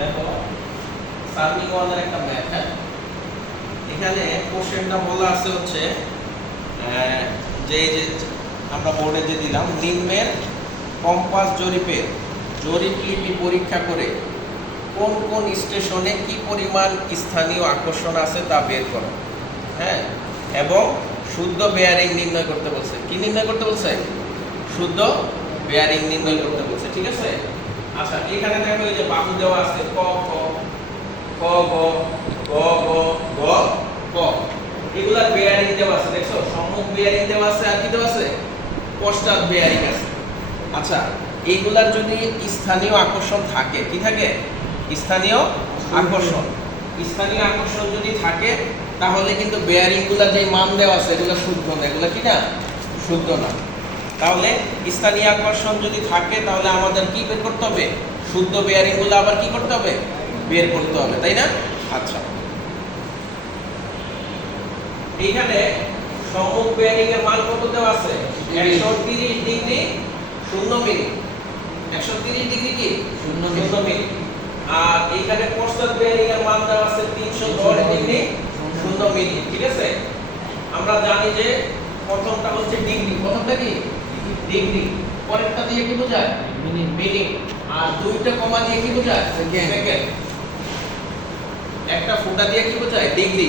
দেখো সার্ভিং ওয়ানের একটা ম্যাথ। হ্যাঁ, এখানে কোশ্চেনটা বলা আছে হচ্ছে যে এই যে আমরা বোর্ডে যে দিলাম, নিম্নের কম্পাস জরিপের জরিপলিপি পরীক্ষা করে কোন কোন স্টেশনে কি পরিমাণ স্থানীয় আকর্ষণ আছে তা বের করো। হ্যাঁ, এবং শুদ্ধ বেয়ারিং নির্ণয় করতে বলছে। কি নির্ণয় করতে বলছে? শুদ্ধ বেয়ারিং নির্ণয় করতে বলছে। ঠিক আছে। আচ্ছা, এখানে দেখো এই যে বাহু দেওয়া আছে ক খ ক গ গ গ গ ক, এগুলা বেয়ারিং দেওয়া আছে। দেখছো, সম্মুখ বেয়ারিং দেওয়া আছে, আর কি দেওয়া আছে? পশ্চাৎ বেয়ারিং আছে। আচ্ছা, এইগুলার যদি স্থানীয় আকর্ষণ থাকে, কি থাকে? স্থানীয় আকর্ষণ। স্থানীয় আকর্ষণ যদি থাকে তাহলে কিন্তু বেয়ারিং গুলা যে মান দেওয়া আছে এগুলো শুদ্ধ না, এগুলো কি না? শুদ্ধ না। তাহলে স্থানীয় আকর্ষণ যদি থাকে তাহলে আমাদের কি বের করতে হবে? শুদ্ধ বেয়ারিং গুলো আবার কি করতে হবে? বের করতে হবে, তাই না? আচ্ছা, এইখানে সম্মুখ বেয়ারিং এর মান কত দেওয়া আছে? 130 ডিগ্রি 0 মিনিট। 130 ডিগ্রি কি 0 মিনিট। আর এইখানে পশ্চাৎ বেয়ারিং এর মান দেওয়া আছে 310 ডিগ্রি 0 মিনিট। ঠিক আছে। আমরা জানি যে প্রথমটা হচ্ছে ডিগ্রি। প্রথমটা কি ডিগ্রি, পরেরটা দিয়ে কি বোঝায়? মিনিট। আর দুইটা কমা দিয়ে কি বোঝায়? সেকেন্ড। একটা ফুটা দিয়ে কি বোঝায়? ডিগ্রি,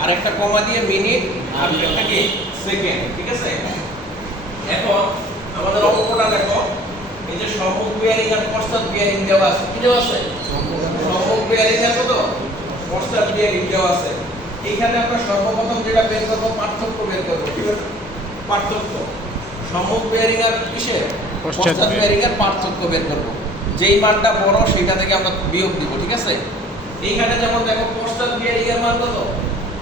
আর একটা কমা দিয়ে মিনিট, আর একটা কি সেকেন্ড। ঠিক আছে। এখন আমাদের অঙ্কটা দেখো, এই যে সম্মুখ বেয়ারিং আর পশ্চাৎ বেয়ারিং দেওয়া আছে। কি দেওয়া আছে? সম্মুখ বেয়ারিং আর কত? পশ্চাৎ বেয়ারিং দেওয়া আছে। এইখানে আমরা সর্বপ্রথম যেটা বের করব, পার্থক্য বের করব। পার্থক্য সম্মুখ বেয়ারিং আর কিসের? পশ্চাৎ বেয়ারিং এর পার্থক্য বের করব। যেই মানটা বড় সেটা থেকে আমরা বিয়োগ দিব। ঠিক আছে। এইখানে যেমন দেখো, পশ্চাৎ বেয়ারিং এর মান কত?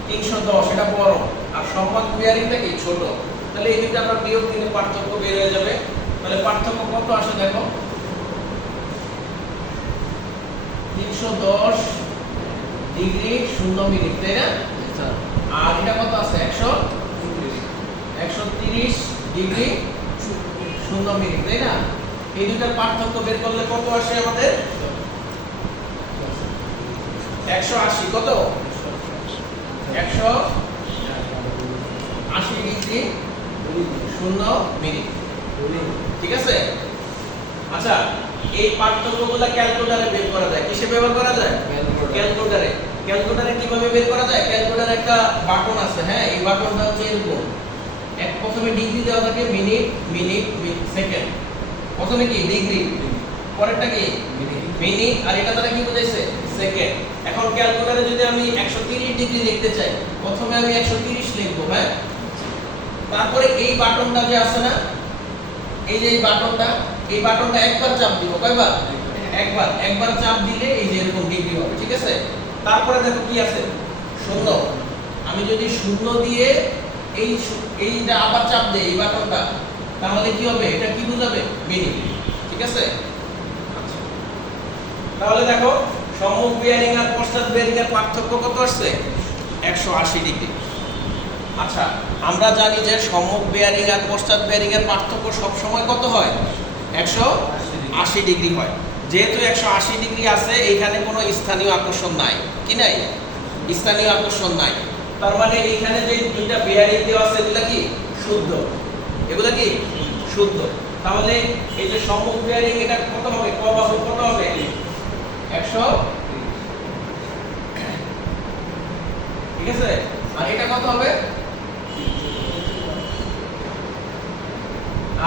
310, এটা বড়, আর সম্মুখ বেয়ারিংটা কি ছোট। তাহলে এই দুটো আমরা বিয়োগ দিলে পার্থক্য বের হয়ে যাবে। তাহলে পার্থক্য কত আসে দেখো, 310 ডিগ্রি 0 মিনিট, তাই না? আর এটা কত আছে? 130 ডিগ্রি 0 মিনিট, তাই না? এই দুটার পার্থক্য বের করলে কত আসে আমাদের? 180। কত? 180 ডিগ্রি 0 মিনিট। ঠিক আছে। আচ্ছা, এই পার্থক্যগুলো ক্যালকুলেটরে বের করা যায়। কিসে ব্যবহার করা যায়? ক্যালকুলেটরে। ক্যালকুলেটরে কিভাবে বের করা যায়? ক্যালকুলেটরে একটা বাটন আছে। হ্যাঁ, এই বাটনটা হচ্ছে এরকম। প্রথমে ডিগ্রি দেওয়া থাকে, মিনিট মিনিট সেকেন্ড। প্রথমে কি ডিগ্রি, পরেরটা কি মিনিট, আর এটা দ্বারা কি বোঝাইছে? সেকেন্ড। এখন ক্যালকুলেটরে যদি আমি 130 ডিগ্রি লিখতে চাই, প্রথমে আমি 130 লিখবো। হ্যাঁ, তারপরে এই বাটনটা যে আছে না, এই যে এই বাটনটা একবার চাপ দিব। কয়বার? একবার চাপ দিলে এই যে এরকম ডিগ্রি হবে। ঠিক আছে। তারপরে দেখো কি আছে? শূন্য। আমি যদি শূন্য দিয়ে এইটা আবার চাপ দেই, এই বাটনটা, তাহলে কি হবে? এটা কি বোঝাবে? মিনিট। ঠিক আছে। আচ্ছা, তাহলে দেখো সম্মুখ বেয়ারিং আর পশ্চাৎ বেয়ারিং এর পার্থক্য কত আসছে? 180 ডিগ্রি। আচ্ছা, আমরা জানি যে সম্মুখ বেয়ারিং আর পশ্চাৎ বেয়ারিং এর পার্থক্য সব সময় কত হয়? 180 ডিগ্রি হয়। যেহেতু 180 ডিগ্রি আছে, এইখানে কোনো স্থানীয় আকর্ষণ নাই। কি নাই? স্থানীয় আকর্ষণ নাই। তার মানে এইখানে যে দুইটা বেয়ারিং দেওয়া আছে এগুলা কি শুদ্ধ? এগুলা কি শুদ্ধ? তাহলে এই যে সম্মুখ বেয়ারিং, এটা কত হবে? ক বাহু কত হবে? 100। ঠিক আছে। আর এটা কত হবে?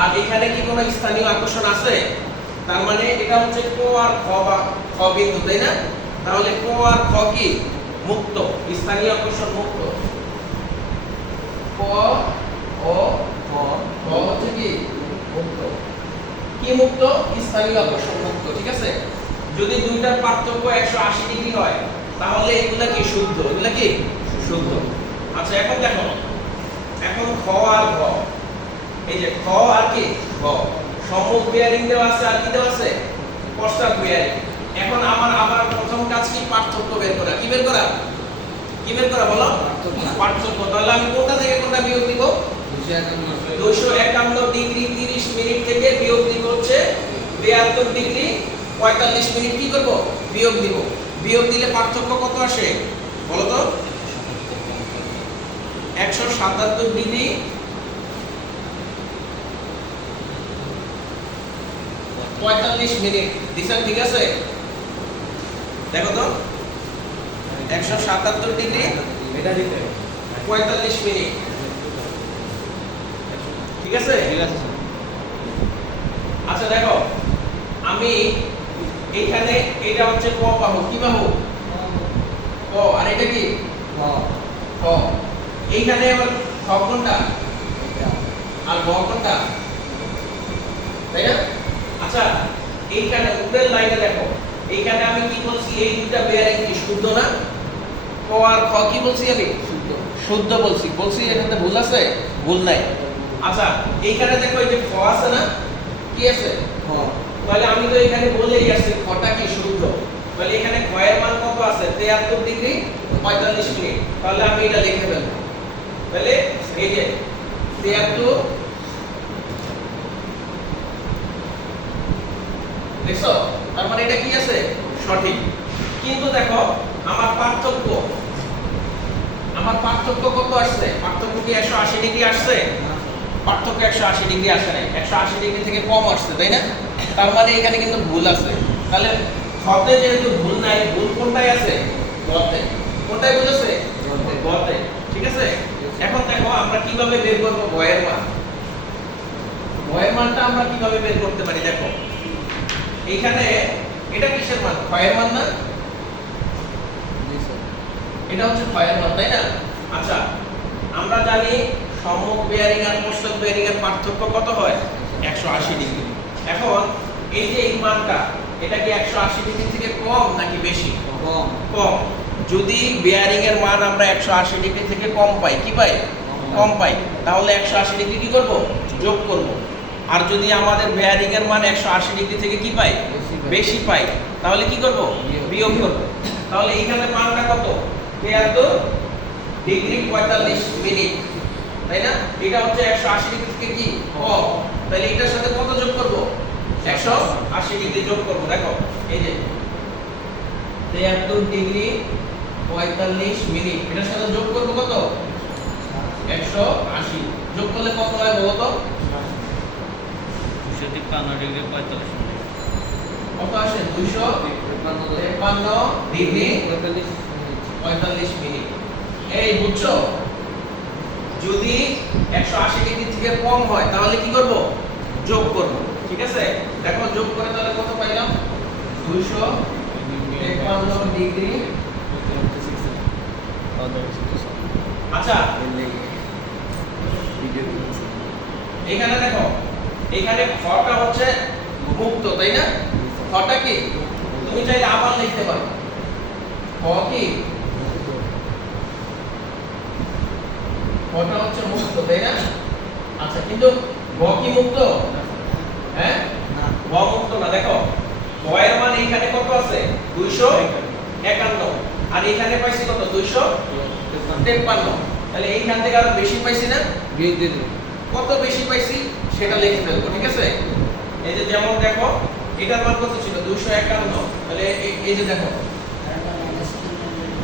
আর এখানে কি কোনো স্থানীয় আকর্ষণ আছে? তার মানে এটা হচ্ছে ক আর খ, বা খ বিন্দু, তাই না? তাহলে ক আর খ কি মুক্ত, স্থানীয় আকর্ষণ মুক্ত। ক ও খ হচ্ছে কি মুক্ত। কি মুক্ত? স্থানীয় আকর্ষণ মুক্ত। ঠিক আছে। যদি দুইটার পার্থক্য 180 ডিগ্রি হয় তাহলে এগুলা কি শুদ্ধ? এগুলা কি শুদ্ধ। আচ্ছা, এখন দেখো, এখন খ আর ঘ, এই যে খ আর কি ঘ, সম্মুখ বেয়ারিং দেওয়া আছে, আর কি দেওয়া আছে? পশ্চাৎ বেয়ারিং। এখন আমার প্রথম কাজ কি? পার্থক্য বের করা। কি বের করা? কি বের করা বলো? পার্থক্য। তাহলে আমি কোনটা থেকে কোনটা বিয়োগ দিব? 251 ডিগ্রি 30 মিনিট থেকে বিয়োগ দিব হচ্ছে 73 ডিগ্রি 45 মিনিট কি করব? বিয়োগ দিব। বিয়োগ দিলে পার্থক্য কত আসে বলো তো? 177 ডিগ্রি 45 মিনিট দিছেন, ঠিক আছে? দেখো তো 177 ডিগ্রি এটা দিতে 45 মিনিট, ঠিক আছে? ঠিক আছে স্যার। আচ্ছা দেখো, আমি এইখানে এটা হচ্ছে ক বাহু, কি বাহু? ক। আর এটা কি? খ। এইখানে আবার খ কোনটা আর গ কোনটা, তাই না? আচ্ছা, এইখানে উপরের লাইনে দেখো, এইখানে আমি কি বলছি? এই দুটো বেয়ারিং কি শুদ্ধ না? ক আর খ কি বলছি আমি? শুদ্ধ। শুদ্ধ বলছি। বলছি এখানে ভুল আছে? ভুল নাই। আচ্ছা, এইখানে দেখো এই যে খ আছে না, কি আছে? তাহলে আমি তো এখানে বলেই আসছি খটা কি শুদ্ধ। তাহলে এখানে খ এর মান কত আছে? 73 ডিগ্রি 45 মিনিট। তাহলে আমি এটা লিখে ফেলবো। তাহলে এই যে 73, দেখছো? তার মানে এটা কি আছে? সঠিক। কিন্তু দেখো আমার পার্থক্য কত আসছে? পার্থক্য কি 180 ডিগ্রি আসছে? পার্থক্য 180 ডিগ্রি আসে নাই, 180 ডিগ্রি থেকে কম আসছে, তাই না? তার মানে এখানে কিন্তু ভুল আছে। তাহলে খতে যেহেতু ভুল নাই, ভুল কোনটায় আছে? গতে। কোনটায় ভুল আছে? গতে। ঠিক আছে? এখন দেখো আমরা কিভাবে বের করব গয়ের মান। গয়ের মানটা আমরা কিভাবে বের করতে পারি দেখো। এইখানে এটা কিসের মান? ক্ষয়ের মান না? এটা হচ্ছে ক্ষয়ের মান, তাই না? আচ্ছা, আমরা জানি সম্মুখ বেয়ারিং আর পশ্চাৎ বেয়ারিং এর পার্থক্য কত হয়? 180 ডিগ্রি। এখন এই যে এই মানটা, এটা কি 180 ডিগ্রি থেকে কম নাকি বেশি? কম। যদি বেয়ারিং এর মান আমরা 180 ডিগ্রি থেকে কম পাই, কি পাই? কম পাই। তাহলে 180 ডিগ্রি কি করব? যোগ করব। আর যদি আমাদের বেয়ারিং এর মান 180 ডিগ্রি থেকে কি পাই? বেশি পাই। তাহলে কি করব? বিয়োগ করব। তাহলে এইখানে মানটা কত? 73 ডিগ্রি 45 মিনিট, তাই না? এটা হচ্ছে 180 ডিগ্রি থেকে কি কম। তাহলে এটার সাথে কত যোগ করব? 180 ডিগ্রি যোগ করব। দেখো এই যে 73 ডিগ্রি 45 মিনিট, এটার সাথে যোগ করব কত? 180। যোগ করলে কত হয় বলো তো? 253 ডিগ্রি 45 মিনিট। কত আসে? 253 ডিগ্রি 45 মিনিট। এই বুঝছো? যদি 180 ডিগ্রি থেকে কম হয় তাহলে কি করব? যোগ করব। ঠিক আছে? দেখো যোগ করে তাহলে কত পাইলাম? 253 ডিগ্রি। আচ্ছা, এখানে দেখো, এখানে খটা হচ্ছে মুক্ত, তাই না? খটা কি? তুমি চাইলে আবার লিখতে পারো। খ কি? খটা হচ্ছে মুক্ত, তাই না? আচ্ছা, কিন্তু গ কি মুক্ত? হ্যাঁ, গ মুক্ত না। দেখো গ এর মান এখানে কত আছে? 251। আর এখানে পাইছি কত? 253। তাহলে এইখান থেকে আরো বেশি পাইছি না? বিয়োগ দিয়ে দেব। কত বেশি পাইছি সেটা লিখে ফেলবো, ঠিক আছে? এই যে যেমন দেখো এটার মান কত ছিল? 251। তাহলে এই যে দেখো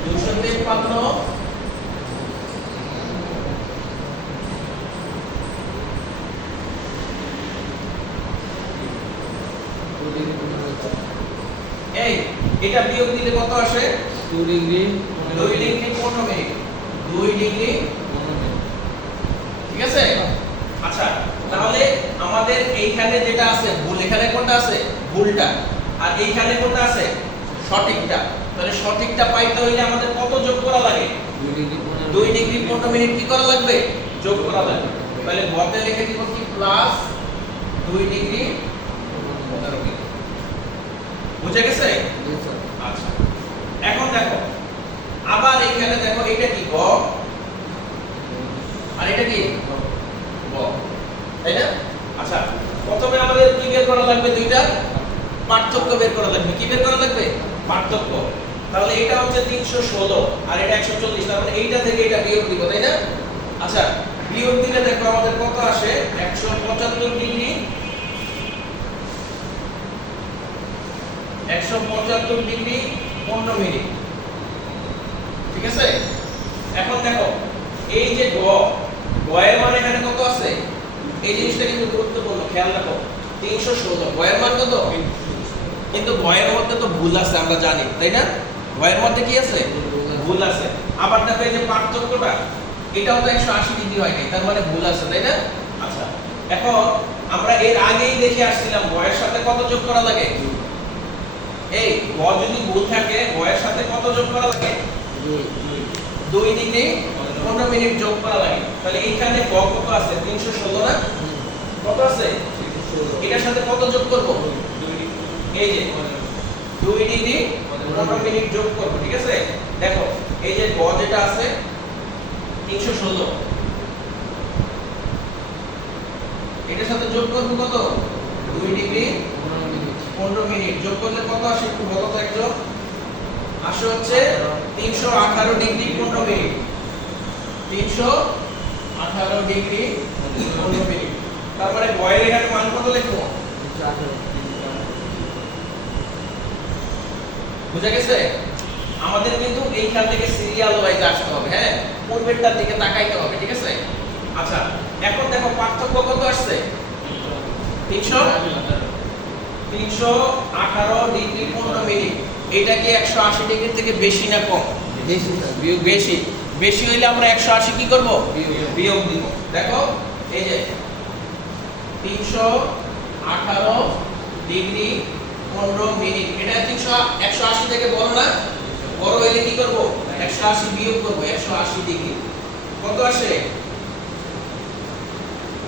253 এই এটা বিয়োগ দিলে কত আসে? 2 ডিগ্রি 2 ডিগ্রি 15 মিনিট। 2 ডিগ্রি, ঠিক আছে? আচ্ছা, তাহলে আমাদের এইখানে যেটা আছে ভুল, এখানে কোনটা আছে? ভুলটা। আর এইখানে কোনটা আছে? সঠিকটা। তাহলে সঠিকটা পাইতে হইলে আমাদের কত যোগ করা লাগে? 2 ডিগ্রি 15 মিনিট কি করা লাগবে? যোগ করা লাগবে। তাহলে গতে লিখে দিব কি? Plus 2 degree 15 minute. বুঝে গেছে? আচ্ছা, এখন দেখো আবার এইখানে দেখো এটা কি? গ। আর এটা কি? গ, তাই না? আচ্ছা, প্রথমে আমাদের কি বের করা লাগবে? দুইটা পার্থক্য বের করা লাগবে। কি বের করা লাগবে? পার্থক্য। তাহলে এটা হচ্ছে 316 আর এটা 140। তার মানে এইটা থেকে এটা বিয়োগ দিব, তাই না? আচ্ছা, বিয়োগ দিলে দেখো আমাদের কত আসে? 175 ডিগ্রি 175 ডিগ্রি 15 মিনিট। ঠিক আছে, এখন দেখো এই যে এর মান এখানে কত আছে, এই জিনিসটা কিন্তু গুরুত্বপূর্ণ, খেয়াল রাখো। 316 এর মান কত, কিন্তু এর মধ্যে তো ভুল আছে আমরা জানি, তাই না? এর মধ্যে কি আছে, ভুল আছে। আবার দেখো এই যে পার্থক্যটা, এটাও তো 180 ডিগ্রি হয় নাই, তার মানে ভুল আছে, তাই না? আচ্ছা, এখন আমরা এর আগেই দেখে আসছিলাম এর সাথে কত যোগ করা লাগে। এই যদি ভুল থাকে এর সাথে কত যোগ করা লাগে, 2 ডিগ্রি 15 মিনিট যোগ করা লাগে। তাহলে এইখানে কত আছে, 316 না, কত আছে, এটার সাথে কত যোগ করব, এই যে 2 ডিগ্রি 15 মিনিট যোগ করব। ঠিক আছে, দেখো এই যে যেটা আছে 316, এটার সাথে যোগ করব কত, 2 ডিগ্রি 15 মিনিট যোগ করলে কত আসে একটু বলো তো একজন। আসে হচ্ছে 318 ডিগ্রি 15 মিনিট, 318 ডিগ্রি 15 মিনিট। তারপরে এর এখানে মান কত লিখবো, বুঝা গেছে? আমাদের কিন্তু এইখান থেকে সিরিয়াল ওয়াইজ আসতে হবে, হ্যাঁ, পূর্বেরটার দিকে তাকাইতে হবে। ঠিক আছে, আচ্ছা এখন দেখো পার্থক্য কত আসছে, 318 ডিগ্রি 15 মিনিট। এটা কি 180 ডিগ্রি থেকে বেশি না কম, বেশি বেশি। বেশি হইলে আমরা 180 কি করব, বিয়োগ দিব। দেখো এই যে 318 ডিগ্রি 15 মিনিট, এটা 180 থেকে বড় না, বড় হইলে কি করব, 180 বিয়োগ করব। 180 ডিগ্রি কত আসে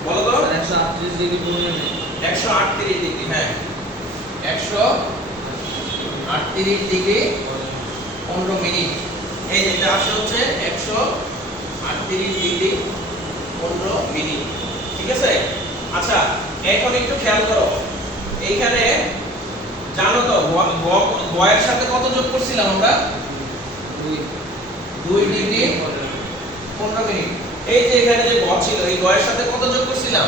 বলো তো, 138 ডিগ্রি 15 মিনিট, 138 ডিগ্রি, হ্যাঁ 138 ডিগ্রি 15 মিনিট। এই যেটা আসে হচ্ছে 138 ডিগ্রি 15 মিনিট। ঠিক আছে, আচ্ছা এখন একটু খেয়াল করো, এইখানে জানো তো এর সাথে কত যোগ করছিলাম আমরা, 2 ডিগ্রি 15 মিনিট। এই যে এখানে যে ছিল, এই এর সাথে কত যোগ করছিলাম,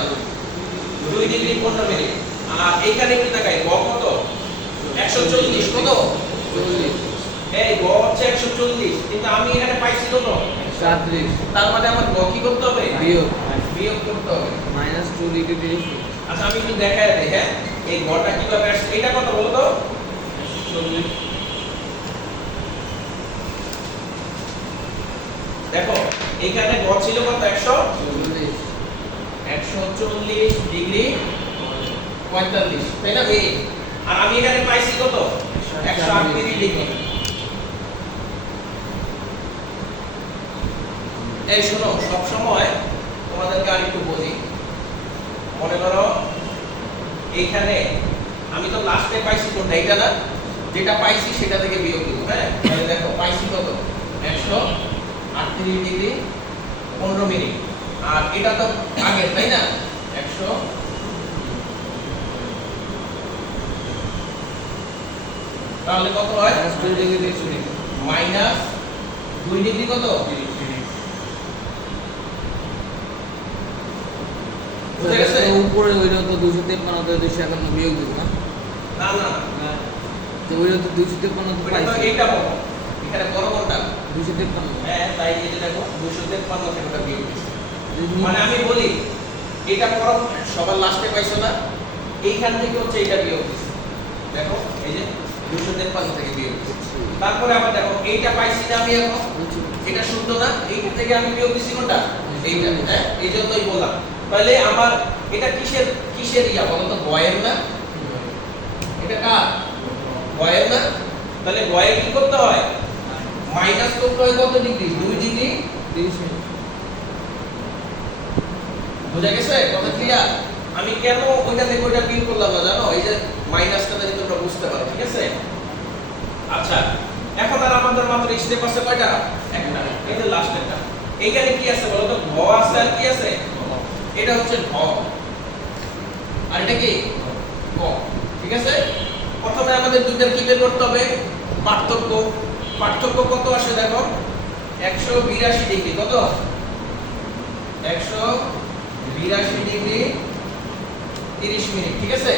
2 ডিগ্রি 15 মিনিট। আর এইখানে একটু দেখাই কত, 140, কত, 40, এই হচ্ছে 140, কিন্তু আমি এখানে পাইছি কত, 37, তার মানে আমার কি করতে হবে, বিয়োগ করতে হবে, -2 ডিগ্রি 30 মিনিট। আচ্ছা আমি একটু দেখায় দেই, হ্যাঁ এই গড়টা কিভাবে আসছে। এটা কত বলো তো, 40, দেখো এখানে গড় ছিল কত, 140 ডিগ্রি 45, তাই না মিনিট। আর আমি এখানে পাইছি কত, 138 ডিগ্রি। এই শোনো, সব সময় তোমাদেরকে আর একটু বলি, মনে করো এইখানে আমি তো লাস্টে পাইছি কোনটা, এটা না, যেটা পাইছি সেটা থেকে বিয়োগ দিব। হ্যাঁ তাহলে দেখো পাইছি কত, 138 ডিগ্রি 15 মিনিট, আর এটা তো আগের, তাই না, 100, তাহলে কত হয়, -2 ডিগ্রি 30 মিনিট, -2 ডিগ্রি কত, বুঝা গেছে? উপরে ওইটা তো 253 তো 251 বিয়োগ দিব না, না না না, তো ওইটা তো 253 তো ওটা তো পাইছি, এইটা বড়, এখানে বড় কোনটা, 253। হ্যাঁ তাই এই যে দেখো 253 থেকে ওটা বিয়োগ দিছি। মানে আমি বলি এটা পর সবার লাস্টে পাইছো না, এইখান থেকে হচ্ছে এটা বিয়োগ দিছি। দেখো এই যে 253 থেকে বিয়োগ দিছি। তারপরে আবার দেখো এইটা পাইছি না আমি, এখন এটা শুদ্ধ না, এইটা থেকে আমি বিয়োগ দিছি কোনটা, এইটা, হ্যাঁ এই জন্যই বললাম। তাহলে আমার এটা কিসের কিসের ইয়া বলো তো, বয়ের না, এটা কার, বয়ের না। তাহলে বয়ের কি করতে হয়, মাইনাস করতে হয় কত ডিগ্রি, 2 ডিগ্রি 30 মিনিট। বুঝা গেছে কথা ক্লিয়ার? আমি কেন ওইটা থেকে ওইটা বিয়োগ করলাম না জানো, এই যে মাইনাসটা যদি তোমরা বুঝতে পারো। ঠিক আছে, আচ্ছা এখন আর আমাদের মাত্র স্টেপ আছে কয়টা, একটা, এই যে লাস্টেরটা। এইখানে কি আছে বলো তো, ঘ আছে আর কি আছে, এটা হচ্ছে ঘ, আর এটা কি গ। ঠিক আছে, প্রথমে আমাদের দুইটার কি বের করতে হবে, পার্থক্য। পার্থক্য কত আসে দেখো, 182 ডিগ্রি, কত, 182 ডিগ্রি 30 মিনিট। ঠিক আছে,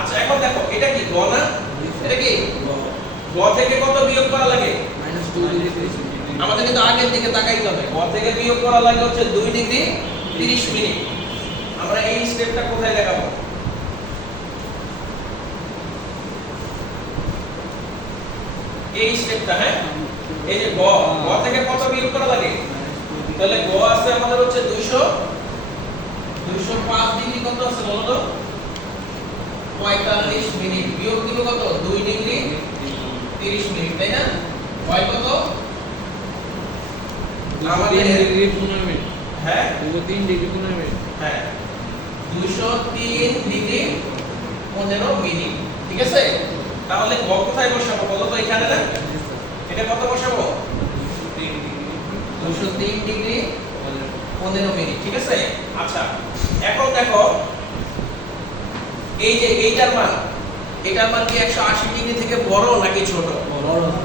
আচ্ছা এখন দেখো এটা কি গ না, এটা কি গ থেকে কত বিয়োগ করা লাগে? -2 ডিগ্রি 30 মিনিট। আমাদের কিন্তু আগের দিকে তাকাইতে হবে। গ থেকে বিয়োগ করা লাগে হচ্ছে 2 ডিগ্রি 30 মিনিট। আমরা এই স্টেপটা কোথায় দেখাবো? এই স্টেপটা, হ্যাঁ, এই যে গ থেকে কত বিয়োগ করা লাগে? তাহলে গ আছে আমাদের হচ্ছে 205 ডিগ্রি কত আছে বলো তো? 45 মিনিট। বিয়োগ দিব কত? 2 ডিগ্রি 30 মিনিট, তাই না? হয় কত? আমাদের 3 ডিগ্রি 15 মিনিট। হ্যাঁ 3 ডিগ্রি 15 মিনিট। হ্যাঁ 203 ডিগ্রি 15 মিনিট। ঠিক আছে? তাহলে গ কোথায় বসাবো বলো তো? এখানে না? এটা কত বসাবো? 203 ডিগ্রি 15 মিনিট। ঠিক আছে? আচ্ছা, এখন দেখো এই যে এটার মান কি 180 ডিগ্রি থেকে বড় নাকি ছোট?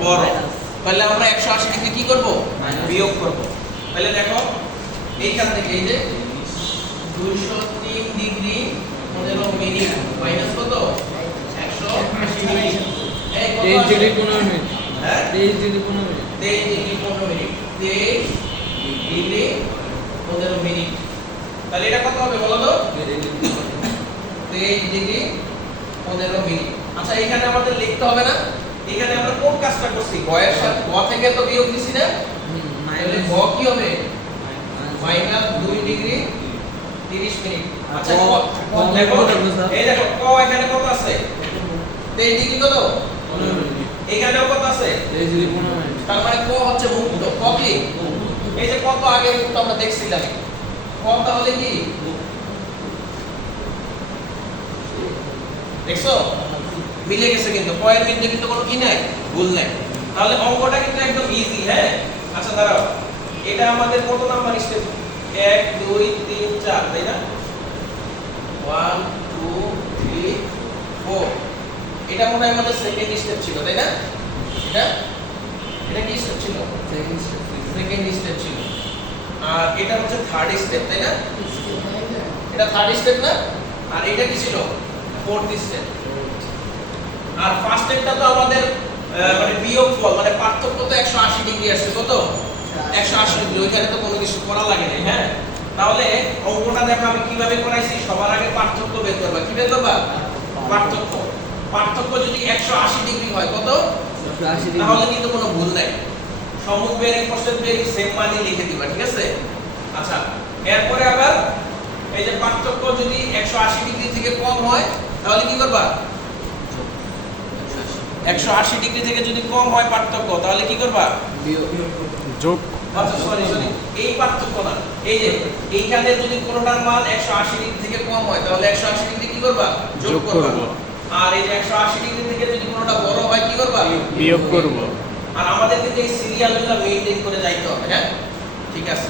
বড়। তাহলে আমরা 180 ডিগ্রি কি করব? বিয়োগ করব। তাহলে দেখো এইখান থেকে এই যে 203 ডিগ্রি 15 মিনিট মাইনাস কত? 180 ডিগ্রি। এই কত 23 আসে? Degree 15 minute. হ্যাঁ 23 degree 15 minute. 23 degree 15 minute. 23 degree 15 minute. তাহলে এটা কত হবে বলো তো? 23 ডিগ্রি 15 মিনিট। আচ্ছা, এখানে আমাদের লিখতে হবে না? এখানে আমরা কোন কাজটা করছি? গ এর সাথে গ থেকে তো বিয়োগ দিছি না? তাহলে গ কি হবে? -2 ডিগ্রি 30 মিনিট। আচ্ছা, ক দেখো, এই দেখো ক এখানে কত আছে? 23 ডিগ্রি কত? 15 মিনিট। এখানেও কত আছে? 23 ডিগ্রি 15 মিনিট। তার মানে ক হচ্ছে মুক্ত। ক কি? এই যে কত আগে মুক্ত আমরা দেখছিলাম। ক তাহলে কি? দেখছো? মিলে গেছে কিন্তু। ক এর মধ্যে কিন্তু কোনো কি নাই, ভুল নাই। তাহলে অঙ্কটা কিন্তু একদম ইজি, হ্যাঁ? আচ্ছা দাঁড়াও, এটা আমাদের কত নাম্বার স্টেপ? 1 2 3 4, তাই না? 1 2 3 4। এটা মনে হয় আমাদের সেকেন্ড স্টেপ ছিল, তাই না? এটা কি স্টেপ ছিল? সেকেন্ড স্টেপ ছিল। আর এটা হচ্ছে থার্ড স্টেপ, তাই না? এটা থার্ড স্টেপ না? আর এটা কি ছিল? Fourth step. আর ফার্স্ট স্টেপটা তো আমাদের মানে বিয়োগফল, মানে পার্থক্য তো 180 ডিগ্রি আসছে। কত? 180 ডিগ্রি। ওইখানে তো কোনো কিছু করা লাগে না, হ্যাঁ? তাহলে অঙ্কটা দেখো আমি কিভাবে করাইছি। সবার আগে পার্থক্য বের করবা। কি বের করবা? পার্থক্য। পার্থক্য যদি 180 ডিগ্রি হয়, কত? 180 ডিগ্রি। তাহলে কিন্তু কোনো ভুল নাই। সম্মুখ বেরিং পশ্চাৎ বেরিং সেম মানই লিখে দিবা, ঠিক আছে? আচ্ছা, এরপরে আবার এই যে পার্থক্য যদি 180 ডিগ্রি থেকে কম হয় তাহলে কি করবা? 180 ডিগ্রি থেকে যদি কম হয় পার্থক্য, তাহলে কি করবা? যোগ। আচ্ছা সরি, এই পার্থক্য না, এই যে এইখানে যদি কোনটার মান 180 ডিগ্রি থেকে কম হয় তাহলে 180 ডিগ্রি কি করবা? যোগ করবা। আর এই যে 180 ডিগ্রি থেকে যদি কোনটা বড় হয় কি করবা? বিয়োগ করব। আর আমাদের কিন্তু এই সিরিয়ালগুলো মেইনটেইন করে যাইতে হবে, হ্যাঁ? ঠিক আছে।